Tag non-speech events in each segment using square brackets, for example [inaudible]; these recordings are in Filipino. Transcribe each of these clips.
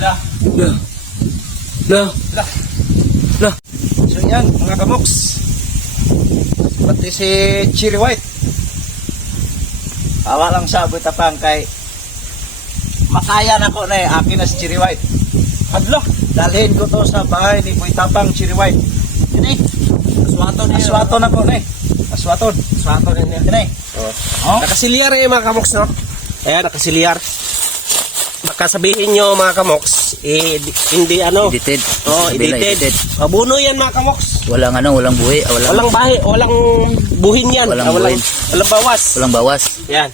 La. La. La. La. La. So yan, mga kamoks. Pati si Cherry White. Awa lang sa butapang kay makaya na ko na eh. Akin na si Cherry White. Hadlo. Dalhin ko to sa bahay ni Boy Tapang Cherry White. Yan eh. Aswato niya. Aswato na ko na eh. Aswaton. Aswato din niya. Yan eh. Oh. Nakasilyar eh mga kamoks no. Ayan, nakasilyar. Baka sabihin nyo mga kamoks, eh, di- hindi ano. Edited. Oh, edited. Mabuno yan mga kamoks. Walang ano, walang buhi. ah, Walang, Walang bahay, walang buhin yan. Walang Ah, walang, buhin. walang bawas. walang bawas. Yan.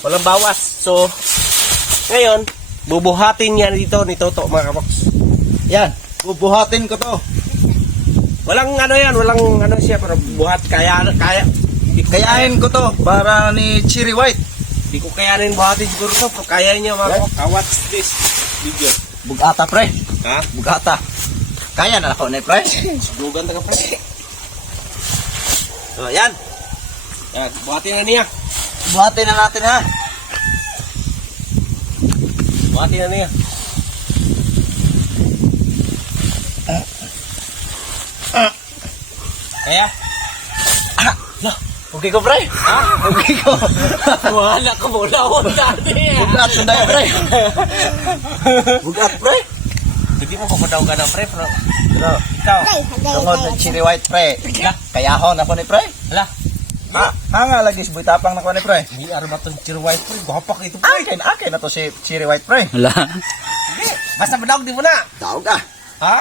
Walang bawas. So, ngayon, bubuhatin yan dito ni Toto mga kamoks. Yan. Bubuhatin ko to. Walang ano yan, walang ano siya, pero buhat, kaya, kaya, Kayahin ko to para ni Cherry White. Hindi ko kayanin buhatin siguro to, pero kaya niya mga. Ah, What's this video? Bugata pre. Ha? Bugata. Kaya na ako na pre. Sugan ka pa. So, yan. Yan, buhatin na niya. Buhatin na natin ha. Buhatin na niya. Kaya? Okay ko pre. Ha? Okay ko. Wala ka mula ako dati. Bugat ko tayo pre. Bugat pre. Hindi mo papadaw ka ng pre, pero Pero, ikaw. tungod na Cherry White pre. Kayahon ako ni pre. Hala, Ha? Hanga lagi sa butapang na ko ni pre. hindi araw ba itong cheer white pre? Gwapak ito pre. Akin, akin na to si Cherry White pre. Wala. Hindi, basta padawag di mo na. Tao ka. Ha?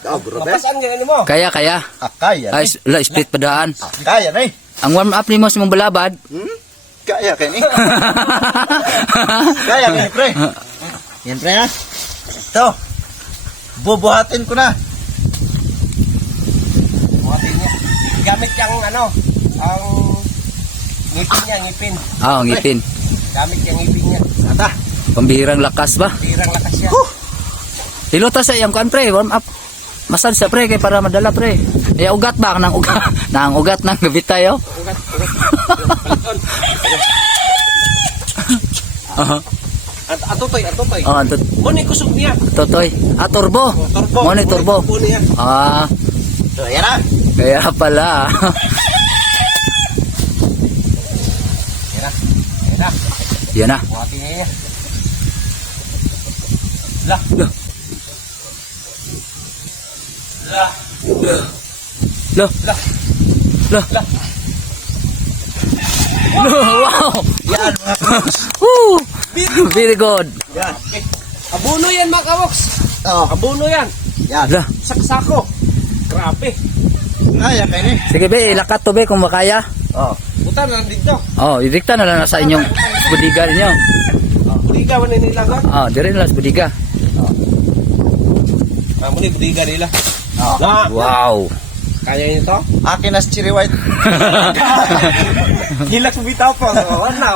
Tao bro? Kaya, kaya. Ah, kaya Ay, wala, split pa daan. Ah, Kaya ni. Ang warm up ni mo sa mong balabad. Hmm? Kaya [laughs] kaya ni. Kaya ni pre. [laughs] Yan pre ha. Ito. Bubuhatin ko na. Buhatin niya. Gamit yung ano, ang ngipin niya, ngipin. Ah, ang ngipin. Gamit yung ngipin niya. Ata. Pambihirang lakas ba? Tirang lakas siya. Tilota sa iyang kuan pre, warm up. Massage sa pre kay para madala pre. Eh ugat ba [laughs] nang ugat? Nang ugat nang gabi tayo. Ugat. Aha. [laughs] At atutoy, atutoy. Oh, Muna yung kusog niya. totoy. Ah, turbo. Turbo. Ni turbo. Turbo niya. Ah, So, yan na. kaya pala. Yan na. Yan na. Yan na. Buhatin niya niya. Lah. Lah. Lah. Lo. Lah. Lo. Lah. wow. Yan mga. [laughs] Woo. Very good. Yan. Eh, Abuno yan mga kawoks. Oh, Abuno yan. yan. La. Saksako. Grabe. Kaya kaya ni. Sige be, ilakat to be kung makaya. Oh. Buta na dito. Oh, idikta na lang na sa inyong budiga ninyo. Budiga man nila ka. Oh, dire na lang sa budiga. Ah, muli budiga nila. Oh. Wow. kaya niyo to? Akin na si Cherry White. [laughs] Hilak bitaw pa. Wala.